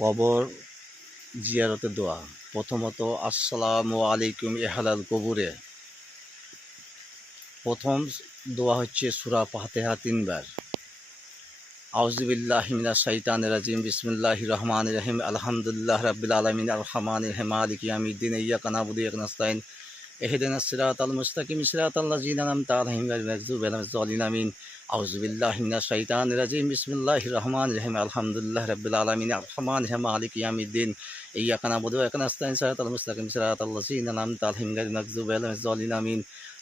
কবর জিয়ারতের দোয়া। প্রথমত আসসালামু আলাইকুম এহালাল কবুরে। প্রথম দোয়া হচ্ছে সূরা ফাতিহা ৩ বার। আউযুবিল্লাহি মিনাশ শাইতানির রাজিম। বিসমিল্লাহির রহমানির রহিম। আলহামদুলিল্লাহি রাব্বিল আলামিন আর রহমানির রহিম মালিকি ইয়াউমিদ্দিন। ইয়্যাকা না'বুদু ওয়া ইয়্যাকা নাস্তাইন। ইহদিনাস সিরাতাল মুস্তাকিম সিরাতাল লাযিনা আন'আমতা আলাইহিম গায়রিল মাগযুবি আলাইহিম ওয়ালাদ-দাল্লিন আমিন। আউযুবিল্লাহি মিনাশ শাইতানির রাজিম। বিসমিল্লাহির রহমানির রহিম। আলহামদুলিল্লাহি রাব্বিল আলামিন আর রহমানির রহিম মালিকি ইয়াউমিদ্দিন। ইয়্যাকা না'বুদু ওয়া ইয়্যাকা নাস্তাইন। সিরাতাল মুস্তাকিম সিরাতাল লাযিনা আন'আমতা আলাইহিম গায়রিল মাগযুবি আলাইহিম ওয়ালাদ-দাল্লিন আমিন।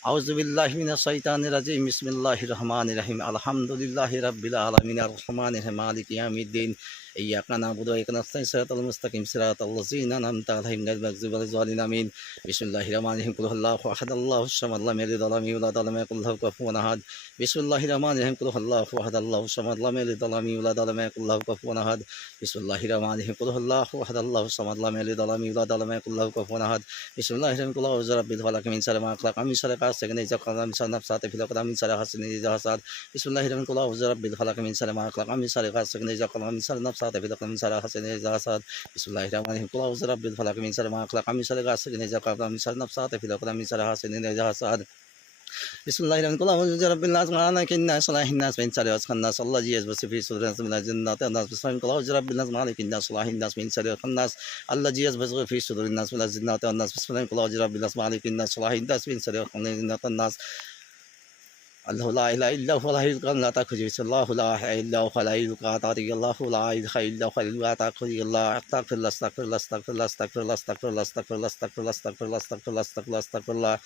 আউযুবিল্লাহি মিনাশ শাইতানির রাজিম। বিসমিল্লাহির রহমানির রহিম। আলহামদুলিল্লাহি রাব্বিল আলামিন আর রহমানির রহিম মালিকি ইয়াউমিদ্দিন। ইয়্যাকা না'বুদু ওয়া ইয়্যাকা নাস্তাইন। সিরাতাল মুস্তাকিম সিরাতাল লাযিনা আন'আমতা আলাইহিম গায়রিল মাগযুবি আলাইহিম ওয়ালাদ-দাল্লিন আমিন। বিসমিল্লাহির রহমানির রহিম। কুল হুয়াল্লাহু আহাদ আল্লাহুস সামাদ লাম ইয়ালিদ ওয়া লাম ইউলাদ ওয়া লাম ইয়াকুল লাহু কুফুওয়ান আহাদ। বিসমিল্লাহির রহমানির রহিম। কুল হুয়াল্লাহু আহাদ আল্লাহুস সামাদ লাম ইয়ালিদ ওয়া লাম ইউলাদ ওয়া লাম ইয়াকুল লাহু কুফুওয়ান আহাদ। বিসমিল্লাহির রহমানির রহিম। কুল হুয়াল্লাহু আহাদ আল্লাহুস সামাদ লাম ইয়ালিদ ওয়া লাম ইউলাদ ওয়া লাম ইয়াকুল লাহু কুফুওয়ান আহাদ। বিসমিল্লাহির রহমানির রহিম। কুল আউযু বিরাব্বিল ফালাক মিন শাররি মা খালাক মিন শাররি গাসিকিন ইযা ওয়াকাব মিন শাররি নাফাসাতি ফিল উকদ মিন শাররি হাসিদিন ইযা হাসাদ। বিসমিল্লাহির রহমানির রহিম। কুল আউযু বিরাব্বিল ফালাক মিন শাররি মা খালাক মিন শাররি গাসিকিন ইযা ওয়াকাব মিন শাররি নাফাসাতি ফিল উকদ মিন শাররি হাসিদিন ইযা হাসাদ। বিসমিল্লাহির রহমানির রহিম। কুল আউযু বিরাব্বিল ফালাক মিন শাররি মা খালাক মিন শাররি গাসিকিন ইযা ওয়াকাব মিন শাররি নাফাসাতি ফিল উকদ মিন শাররি হাসিদিন ইযা হাসাদ। বিসমিল্লাহির রহমানির রহিম। কুল আউযু বিরাব্বিন নাস মালিকিন নাস ইলাহিন নাস মিন শাররি ওয়াসওয়াসিন নাস আল্লাযী ইওয়াসওয়িসু ফি সুদুরিন নাস মিনাল জিন্নাতি ওয়ান নাস। বিসমিল্লাহির কুল আউযু বিরাব্বিন নাস মালিকিন নাস ইলাহিন নাস মিন শাররি ওয়াসওয়াসিন নাস আল্লাযী ইওয়াসওয়িসু ফি সুদুরিন নাস মিনাল জিন্নাতি ওয়ান নাস। বিসমিল্লাহির কুল আউযু বিরাব্বিন নাস মালিকিন নাস ইলাহিন নাস মিন শাররি ওয়াসওয়াসিন নাস আল্লাহু লা ইলাহা ইল্লা হুয়াল হাইয়ুল কাইয়্যুম লা তাখুযুহু আল্লাহু লা ইলাহা ইল্লা হুয়াল হাইয়ুল কাইয়্যুম আল্লাহু লা ইলাহা ইল্লা হুয়াল লা তাখুযুহু আস্তাগফিরুল্লাহ আস্তাগফিরুল্লাহ আস্তাগফিরুল্লাহ আস্তাগফিরুল্লাহ আস্তাগফিরুল্লাহ আস্তাগফিরুল্লাহ আস্তাগফিরুল্লাহ আস্তাগফিরুল্লাহ আস্তাগফিরুল্লাহ আস্তাগফিরুল্লাহ আস্তাগফিরুল্লাহ।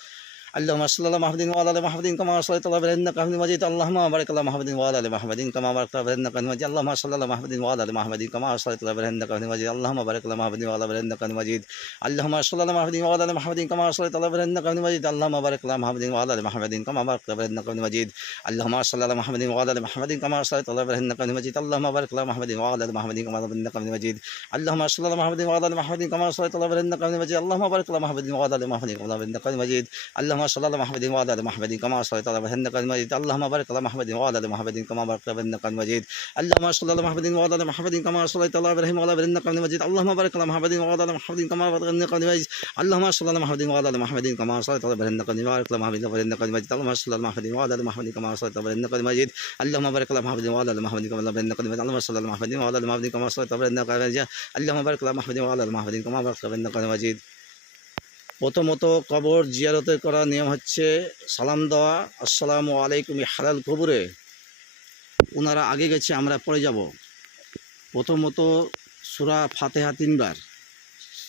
اللهم صل على محمد وعلى ال محمد كما صليت على ابراهيم انك حميد مجيد. اللهم بارك على محمد وعلى ال محمد كما باركت على ابراهيم انك حميد مجيد. اللهم صل على محمد وعلى ال محمد كما صليت على ابراهيم انك حميد مجيد. اللهم بارك على محمد وعلى ابراهيم انك حميد مجيد. اللهم صل على محمد وعلى ال محمد كما صليت على ابراهيم انك حميد مجيد. اللهم بارك على محمد وعلى ال محمد كما باركت على ابراهيم انك حميد مجيد. اللهم صل على محمد وعلى ال محمد كما صليت على ابراهيم انك حميد مجيد. اللهم بارك على محمد وعلى ال محمد كما باركت انك حميد مجيد. اللهم صل على محمد وعلى ال محمد كما صليت على ابراهيم انك حميد مجيد. اللهم بارك على محمد وعلى ال محمد كما باركت انك حميد مجيد. اللهم صل على محمد وعلى ال محمد كما صليت على ابراهيم انك حميد مجيد. اللهم بارك على محمد وعلى ال محمد كما باركت على ابراهيم انك حميد مجيد. اللهم صل على محمد وعلى ال محمد كما صليت على ابراهيم وعلى ابراهيم انك حميد مجيد. اللهم بارك على محمد وعلى ال محمد كما باركت انك حميد مجيد. اللهم صل على محمد وعلى ال محمد كما صليت على ابراهيم انك حميد مجيد. اللهم بارك على محمد اللهم صل على محمد وعلى ال محمد كما صليت على ابراهيم انك حميد مجيد. اللهم بارك على محمد وعلى ال محمد كما باركت على ابراهيم انك حميد مجيد. اللهم صل على محمد وعلى ال محمد كما صليت على ابراهيم انك حميد مجيد. اللهم بارك على محمد وعلى ال محمد كما باركت على ابراهيم انك حميد مجيد. প্রথমত কবর জিয়ারতের করা নিয়ম হচ্ছে সালাম দেওয়া। আসসালামু আলাইকুম হালাল কবরে। ওনারা আগে গেছে, আমরা পরে যাব। প্রথমত সূরা ফাতিহা ৩ বার,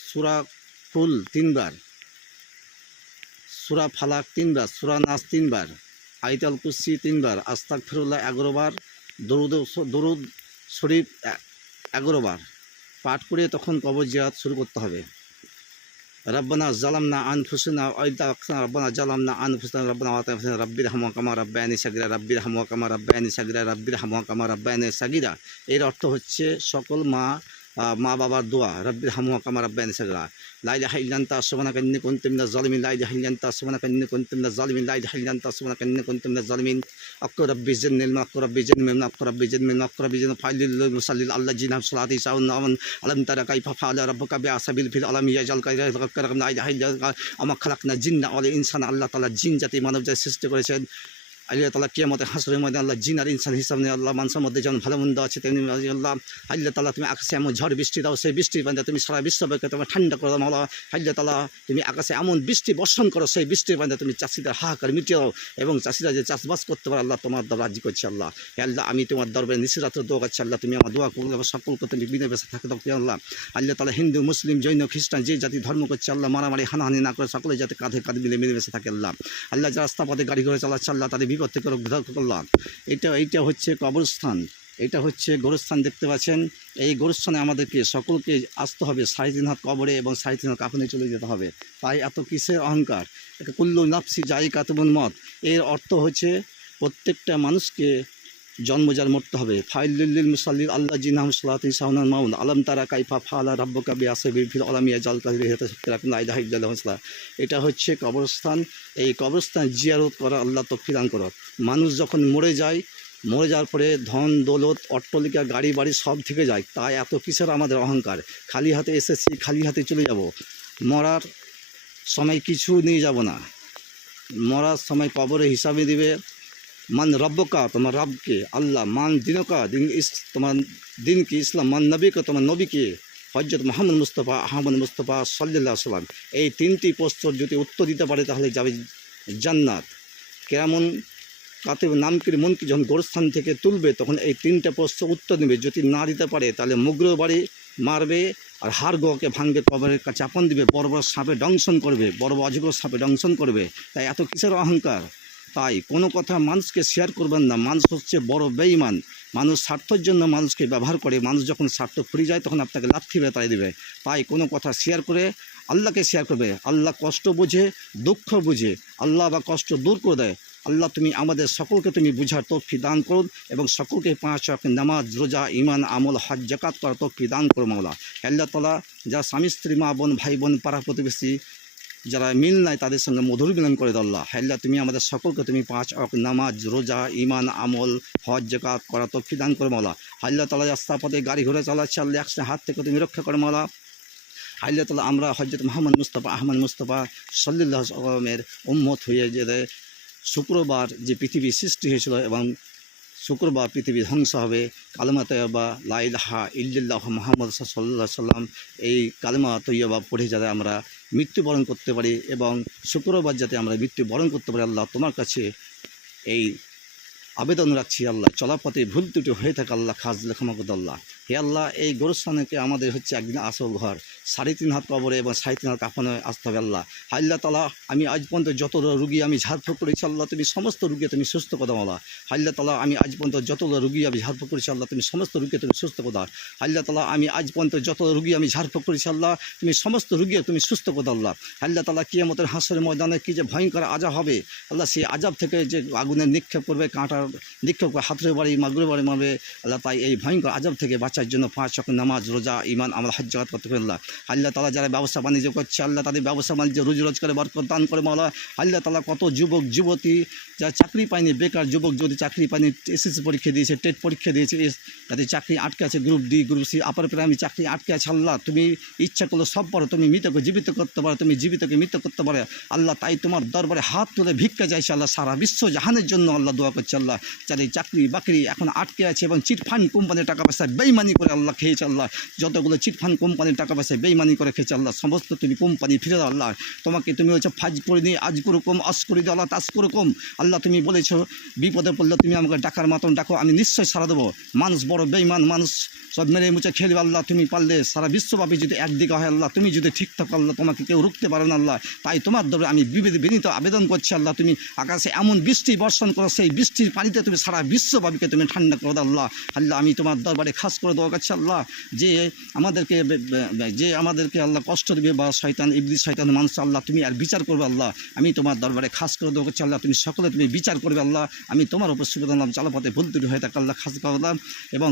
সূরা কুল ৩ বার, সূরা ফালাক ৩ বার, সূরা নাস ৩ বার, আয়াতুল কুরসি ৩ বার, আস্তাগফিরুল্লাহ 11 বার, দরুদ শরীফ 11 বার পাঠ করে তখন কবর জিয়ারত শুরু করতে হবে। রব্বানা জালামনা আনফুসানা রব্বানা জালামনা আনফুসানা রব্বানা আতিনা রাব্বিরহামহুমা কামা রাব্বায়ানি সাগীরা রাব্বিরহামহুমা কামা রাব্বায়ানি সাগীরা রাব্বিরহামহুমা কামা রাব্বায়ানি সাগীরা। এর অর্থ হচ্ছে সকল মা বাবার দোয়া। রাব্বিরহামহুমা কামা রাব্বায়ানি সাগীরা। লা ইলাহা ইল্লা আনতা সুবহানাকা ইন্নী কুনতু মিনাজ জালিমিন। লা ইলাহা ইল্লা আনতা সুবহানাকা ইন্নী কুনতু মিনাজ জালিমিন। লা ইলাহা ইল্লা আনতা সুবহানাকা ইন্নী কুনতু মিনাজ জালিমিন। আক্কু রাব্বি জিদনি ইলমা আক্কু রাব্বি জিদনি ইলমা আক্কু রাব্বি জিদনি ইলমা আক্কু রাব্বি জিদনি ফাইলিল মুসাল্লিল আল্লাযিনা হুম সালাতি সাউন আলাম তারা কাইফা ফাআলা রাব্বুকা বিআসাবিল ফিল আলামি ইয়াজাল কাইরা লা ইলাহা ইল্লা আমা খালাকনা জিন্না ওয়াল ইনসানা। আল্লাহ তাআলা জিন জাতি মানব জাতি সৃষ্টি করেছেন। আল্লাহ তাআলা কিয়ামতে হাসরের ময়দানে আল্লাহ জিন আর ইনসান হিসাব নিয়ে আল্লাহ মানুষের মধ্যে যেমন ভালো মন্দ আছে তেমনি আল্লাহ তাআলা তুমি আকাশে এমন ঝড় বৃষ্টি দাও, সেই বৃষ্টির পানিতে তুমি সারা বিশ্বকে তোমার ঠান্ডা করে দাও। আল্লাহ তাআলা তুমি আকাশে এমন বৃষ্টি বর্ষণ করো, সেই বৃষ্টির পানিতে তুমি চাষিদের হাহাকার মিটিয়ে দাও এবং চাষিরা যে চাষবাস করতে পারে আল্লাহ তোমার দর রাজি করছে। আল্লাহ আল্লাহ আমি তোমার দরবারে নিশিরাত্র দোয়া করছি। আল্লাহ তুমি আমার দোয়া করলে আমার সকল করতে বিনা বেসে থাকে দাও আল্লাহ। আল্লাহ তাআলা হিন্দু মুসলিম জৈন খ্রিস্টান যে জাতি ধর্ম করছে আল্লাহ মারামারি হানাহানি না করে সকলে যাতে কাঁধে কাঁধ মিলে মিলেমিশে থাকে আল্লাহ। আল্লাহ যে রাস্তা পথে গাড়ি ঘোড়া চালাচ্ছে আল্লাহ তাদের বিপদ থেকে রক্ষা করলাম। এইটা হচ্ছে কবরস্থান, এটা হচ্ছে গোরস্থান দেখতে পাচ্ছেন। এই গোরস্থানে আমাদেরকে সকলকে আসতে হবে। 3.5 হাত কবরে এবং 3.5 হাত কাফনে চলে যেতে হবে। তাই এত কিসের অহংকার? এটা কুল্লু নাফসি যায়িকাতুল মউত। এর অর্থ হচ্ছে প্রত্যেকটা মানুষকে জন্মজার মরতে হবে। ফাইলুল মুসাল্লিল আল্লাযিনা হুম সালাতি সাউনান মাউন আলাম তারা কাইফা ফাআলা রাব্বুকা বিআসাবিল ফিল আলামি ইয়াজাল কাইরা লা ইলাহা ইল্লাল্লাহ। এটা হচ্ছে কবরস্থান। এই কবরস্থান জিয়ারত করা আল্লাহ তৌফিক দান করো। মানুষ যখন মরে যায় মরে যাওয়ার পরে ধন দৌলত অট্টালিকা গাড়ি বাড়ি সব থেকে যায়, তাই এত কিসের আমাদের অহংকার? খালি হাতে এসেছি, খালি হাতে চলে যাব। মরার সময় কিছু নিয়ে যাব না। মরার সময় কবরে হিসাবে দিবে, মান রব্বকা, তোমার রবকে আল্লাহ, মান দিনকা, তোমার দিন কি ইসলাম, মান নবীকে, তোমার নবীকে হজরত মোহাম্মদ মুস্তফা আহমদ মুস্তফা সাল্লাল্লাহু আলাইহি সাল্লাম। এই তিনটি প্রশ্নের যদি উত্তর দিতে পারে তাহলে যাবে জান্নাত। কেমন কাতেব নামকির মনকে যখন গোরস্থান থেকে তুলবে তখন এই তিনটা প্রশ্ন উত্তর দেবে। যদি না দিতে পারে তাহলে মুগ্র বাড়ি মারবে আর হাড় গোকে ভাঙবে, কবরের কাছে চাপন দিবে, বড় বড় সাপে দংশন করবে, বড় বড় অজগর সাপে দংশন করবে। তাই এত কিসের অহংকার? তাই কোনো কথা মানুষকে শেয়ার করবেন না। মানুষ হচ্ছে বড় বেঈমান। মানুষ স্বার্থের জন্য মানুষকে ব্যবহার করে, মানুষ যখন স্বার্থ ফুরিয়ে যায় তখন আপনাকে লাথি বেতায় দেবে। তাই কোনো কথা শেয়ার করে আল্লাহকে শেয়ার করবে। আল্লাহ কষ্ট বুঝে, দুঃখ বুঝে, আল্লাহ বা কষ্ট দূর করে দেয়। আল্লাহ তুমি আমাদের সকলকে তুমি বুঝার তৌফিক দান করুন এবং সকলকে 5 ওয়াক্ত নামাজ, রোজা, ঈমান, আমল, হজ, যাকাত করার তৌফিক দান করুন মাওলা। আল্লাহ তাআলা যারা স্বামী স্ত্রী, মা বোন, ভাই বোন, পাড়া প্রতিবেশী যারা মিল নাই তাদের সঙ্গে মধুর মিলন করে দাও আল্লাহ। আল্লাহ তুমি আমাদের সকলকে তুমি 5 ওয়াক্ত নামাজ, রোজা, ঈমান, আমল, হজ, যাকাত করার তৌফিক দান করো মাওলা। আল্লাহ তাআলা রাস্তা পথে গাড়ি ঘোড়া চালাচ্ছে আল্লাহ, অ্যাক্সিডেন্ট হাত থেকে তুমি রক্ষা করো মাওলা। আল্লাহ তাআলা আমরা হজরত মোহাম্মদ মুস্তফা আহমদ মুস্তফা সাল্লাল্লাহু আলাইহি ওয়াসাল্লামের উম্মত হয়ে যেতে শুক্রবার যে পৃথিবী সৃষ্টি হয়েছিল এবং শুক্রবার পৃথিবী ধ্বংস হবে, কালেমা তৈয়বা লা ইলাহা ইল্লাল্লাহ মুহাম্মদ সাল্লাল্লাহু আলাইহি সাল্লাম, এই কালেমা তৈয়বা পড়ে যাতে আমরা মৃত্যুবরণ করতে পারি এবং শুক্রবার যাতে আমরা মৃত্যুবরণ করতে পারি। আল্লাহ তোমার কাছে এই আবেদন রাখছি আল্লাহ, চলাপথে ভুল ত্রুটি হয়ে থাকে আল্লাহ, খাস লেখামা করতে আল্লাহ। হে আল্লাহ, এই গোরস্থানকে আমাদের হচ্ছে একদিন আসল ঘর, 3.5 হাত কবরে এবং 3.5 হাত কাফনে আসতে হবে আল্লাহ। আল্লাহ তাআলা আমি আজ পর্যন্ত যত রুগী আমি ঝাড়ফুঁক করেছি আল্লাহ তুমি সমস্ত রুগী তুমি সুস্থ করে দাও আল্লাহ। আল্লাহ তাআলা আমি আজ পর্যন্ত যত রুগী আমি ঝাড়ফুঁক করেছি আল্লাহ তুমি সমস্ত রুগী তুমি সুস্থ করে দাও আল্লাহ তাআলা। আমি আজ পর্যন্ত যত রুগী আমি ঝাড়ফুঁক করেছি আল্লাহ তুমি সমস্ত রুগী তুমি সুস্থ করে দাও আল্লাহ। আল্লাহ তাআলা কিয়ামতের হাসরের ময়দানে কি যে ভয়ঙ্কর আযাব হবে আল্লাহ, সেই আযাব থেকে যে আগুনের নিক্ষেপ করবে, কাঁটার নিক্ষেপ করে হাতের বাড়ি মাগুরে বাড়ি মারবে আল্লাহ। তাই এই ভয়ঙ্কর আযাব থেকে বাঁচার জন্য 5 ওয়াক্ত নামাজ, রোজা, ঈমান, আমল, হজ, যাকাত করতে হবে আল্লাহ। আল্লাহ তাআলা যারা ব্যবসা বাণিজ্য করছে আল্লাহ তাদের ব্যবসা বাণিজ্য রুজি রোজগারে বরকত দান করে মাওলা। আল্লাহ তাআলা কত যুবক যুবতী যারা চাকরি পায়নি, বেকার যুবক যদি চাকরি পায়নি, এসএসসি পরীক্ষা দিয়েছে, টেট পরীক্ষা দিয়েছে, তাদের চাকরি আটকে আছে, group D, group C, upper primary চাকরি আটকে আছে আল্লাহ। তুমি ইচ্ছা করলে সব পারো, তুমি মৃতকে জীবিত করতে পারো, তুমি জীবিতকে মৃত করতে পারো আল্লাহ। তাই তোমার দরবারে হাত তুলে ভিক্ষা চাইছে আল্লাহ, সারা বিশ্ব জাহানের জন্য আল্লাহ দোয়া করছে আল্লাহ। যাদের চাকরি বাকরি এখন আটকে আছে এবং চিটফান্ড কোম্পানির টাকা পয়সা বেইমানি করে আল্লাহ খেয়েছে আল্লাহ, যতগুলো চিটফান্ড কোম্পানির টাকা পয়সা বেইমানি করে খেয়েছে আল্লাহ, সমস্ত তুমি কোম্পানি ফিরে দাও আল্লাহ। তোমাকে তুমি হচ্ছে ফাজ করে নিয়ে আজ করুকম, আজ করে দিও আল্লাহ, তাজ করুকম আল্লাহ। তুমি বলেছো বিপদে পড়লে তুমি আমাকে ডাকার মতন ডাকো, আমি নিশ্চয় সারা দেবো। মানুষ বড় বেইমান, মানুষ সব মেরে মুছে খেলবে আল্লাহ। তুমি পারলে সারা বিশ্বব্যাপী যদি একদিকে হয় আল্লাহ, তুমি যদি ঠিক থাকো আল্লাহ, তোমাকে কেউ রুখতে পারো না আল্লাহ। তাই তোমার দরবারে আমি বিনীত আবেদন করছি আল্লাহ, তুমি আকাশে এমন বৃষ্টি বর্ষণ করো, সেই বৃষ্টির পানিতে তুমি সারা বিশ্বব্যাপীকে তুমি ঠান্ডা করে দাও আল্লাহ। আল্লাহ আমি তোমার দরবারে খাস করে দেওয়া করছি আল্লাহ, যে আমাদেরকে আল্লাহ কষ্ট দেবে বা শয়তান ইবলিস শয়তান মানুষ আল্লাহ তুমি আর বিচার করবে আল্লাহ। আমি তোমার দরবারে খাস করে দেওয়া করছি আল্লাহ, তুমি সকলে তুমি বিচার করবে আল্লাহ। আমি তোমার উপর সুবিধা আল্লাহ, চালাপথে ভুল ত্রুটি হয়ে থাকে আল্লাহ, খাস করলাম। এবং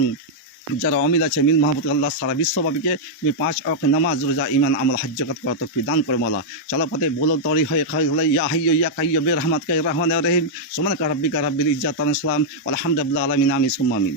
যারা অমিল আছে মিল মাহবুব আল্লাহ, সারা বিশ্বব্যাপীকে তুমি 5 ওয়াক্ত নামাজ, রোজা, ঈমান, আমল, হজ, যাকাত করার তৌফিক দান করে মাওলা। চলাপথে বলো তরি হয়ে ইয়া হাইয়্যু ইয়া কাইয়্যুম বিরহমাতিকা ইয়া রাহমানির রহিম সুবহানাকা রাব্বিকা রাব্বিল ইজ্জাতি আম্মা ইয়াসিফুন ওয়া আলহামদুলিল্লাহি আলামিন, আমিন সুম্মা আমিন।